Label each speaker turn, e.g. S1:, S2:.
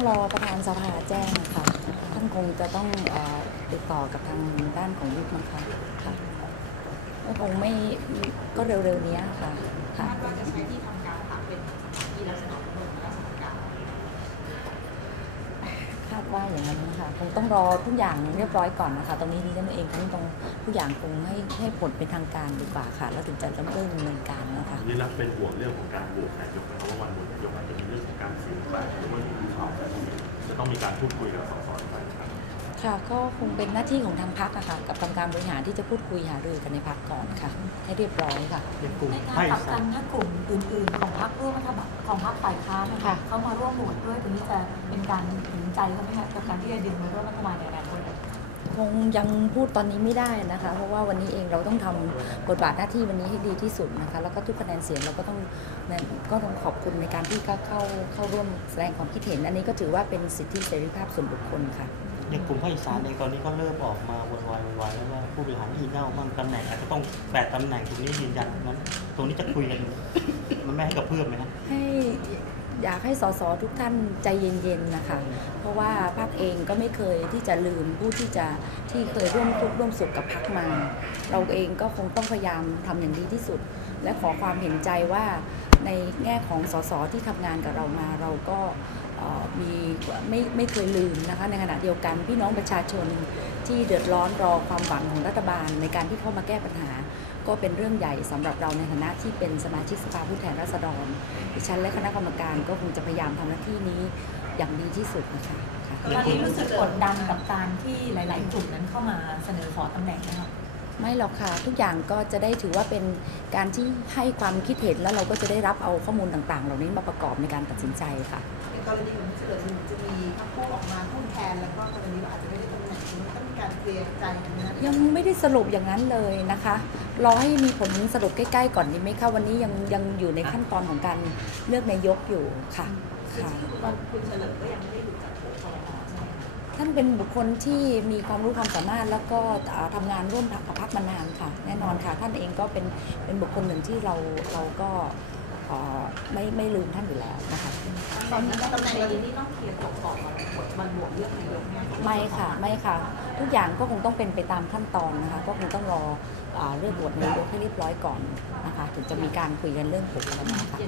S1: ต้องรอประธานสภาแจ้งค่ะ ท่านคงจะต้องเอ่อติดต่อกับทางด้านของยุทธมั้งคะค่ะก็คงไม่ก็เร็วๆนี้ค่ะค่ะ
S2: คาดว่าจะใช้ที่ทำการค่ะเป็นที่ลักษณะของเมืองราชการ
S1: คาดว่าอย่างนั้นนะคะคงต้องรอทุกอย่างเรียบร้อยก่อนนะคะตรงนี้ดิฉันเองทั้งตรง อย่างคงให้ให้ผลเป็นทางการดีกว่าค่ะ แล้วถึงจะเริ่มเริ่มดำเนินการนะคะ
S3: นี่รับเป็นห่วงเรื่องของการโหวตนายกนะครับว่าวันโหวตนายกอาจจะมีเรื่องของการเสียงแตกหรือว่ามีข่าวแบบนี้จะต้องมีการพูดคุยกับสสไปครับ
S1: ค่ะก็คงเป็นหน้าที่ของทางพักอะค่ะ กับกรรมการบริหารที่จะพูดคุยหารือกันในพักก่อนค่ะ ให้เรียบร้อยค่ะ
S4: ในกลุ่ม
S5: ในการ
S4: ภาค
S5: ผลั
S4: อี
S5: ก
S4: สา
S5: ดั
S4: น
S5: นให้กลุ่มอื่นๆ ของพรรคร่วมรัฐบาลของพรรคฝ่ายค้านนะคะ
S1: ค่ะ
S5: เขามาร่วมโหวตด้วยตรงนี้จะเป็นการถึงใจเขาไหมคะกับการที่จะดึงมาร่วมรัฐบาลในอนาคต
S1: ค งยังพูดตอนนี้ไม่ได้นะคะ เพราะว่าวันนี้เองเราต้องทำบทบาทหน้าที่วันนี้ให้ดีที่สุดนะคะ แล้วก็ทุกคะแนนเสียงเราก็ต้องก็ต้องขอบคุณในการที่เข้าเข้าเข้าร่วมแสดงความคิดเห็น อันนี้ก็ถือว่าเป็นสิทธิเสรีภาพส่วนบุคคลค่ะ
S4: ในกลุ่มภาคอีสานเองตอนนี้ก็เริ่มออกมาวนวายวนวายแล้วว่าผู้บริหารที่เน่าบ้างตำแหน่งอาจจะต้องแปดตำแหน่งตรงนี้ยืนยันนั้นตรงนี้จะคุยกันมันไม่ให้กับเพื่อมไหมครับ
S1: ให้ อยากให้สสทุกท่านใจเย็นๆนะคะ เพราะว่าพรรคเองก็ไม่เคยที่จะลืมผู้ที่จะที่เคยร่วมทุกข์ร่วมสุขกับพรรคมา เราเองก็คงต้องพยายามทำอย่างดีที่สุด และขอความเห็นใจว่าในแง่ของสสที่ทำงานกับเรามาเราก็มีไม่ไม่เคยลืมนะคะในขณะเดียวกันพี่น้องประชาชนที่เดือดร้อนรอความหวังของรัฐบาลในการที่เข้ามาแก้ปัญหา ก็เป็นเรื่องใหญ่สำหรับเราในฐานะที่เป็นสมาชิกสภาผู้แทนราษฎรดิฉันและคณะกรรมการก็คงจะพยายามทำหน้าที่นี้อย่างดีที่สุดนะคะค่ะ
S5: ตอนนี้รู้สึกกดดันกับการที่หลาย ๆ กลุ่มนั้นเข้ามาเสนอขอตำแหน่งนะคะ
S1: ไม่หรอกค่ะ ทุกอย่างก็จะได้ถือว่าเป็นการที่ให้ความคิดเห็นแล้วเราก็จะได้รับเอาข้อมูลต่างๆ เหล่านี้มาประกอบในการตัดสินใจค่ะ
S2: ในกรณีของเฉลิมจะมีพรรคพวกออกมาพูดแทนแล้วก็กรณีว่าอาจจะไม่ได้ เคลียร์ใจกันนะ
S1: ยังไม่ได้สรุปอย่างนั้นเลยนะคะรอให้มีผลสรุปใกล้ๆก่อนดีไหมคะวันนี้ยังยังอยู่ในขั้นตอนของการเลือกนายกอยู่ค่ะค่ะ
S2: คุณเฉลิมก็ยังไม่ได้ถูกจัดโผล่คอรมอใช่ไหมคะ
S1: ท่านเป็นบุคคลที่มีความรู้ความสามารถแล้วก็เอ่อทำงานร่วมกับพรรคมานานค่ะ แน่นอนค่ะ ท่านเองก็เป็นเป็นบุคคลหนึ่งที่เราเราก็เอ่อ ไม่ไม่ลืมท่านอยู่แล้วนะคะ
S2: ตอนนี้ตำแหน่งเราที่ต้องเคลียร์จบก่อนมาบทมันบวกเรื่องนายกเนี่ย
S1: ไม่ค่ะไม่ค่ะ ทุกอย่างก็คงต้องเป็นไปตามขั้นตอนนะคะก็คงต้องรอเอ่อเรื่องบวชนายกให้เรียบร้อยก่อนนะคะถึงจะมีการคุยกันเรื่องผลออกมาค่ะ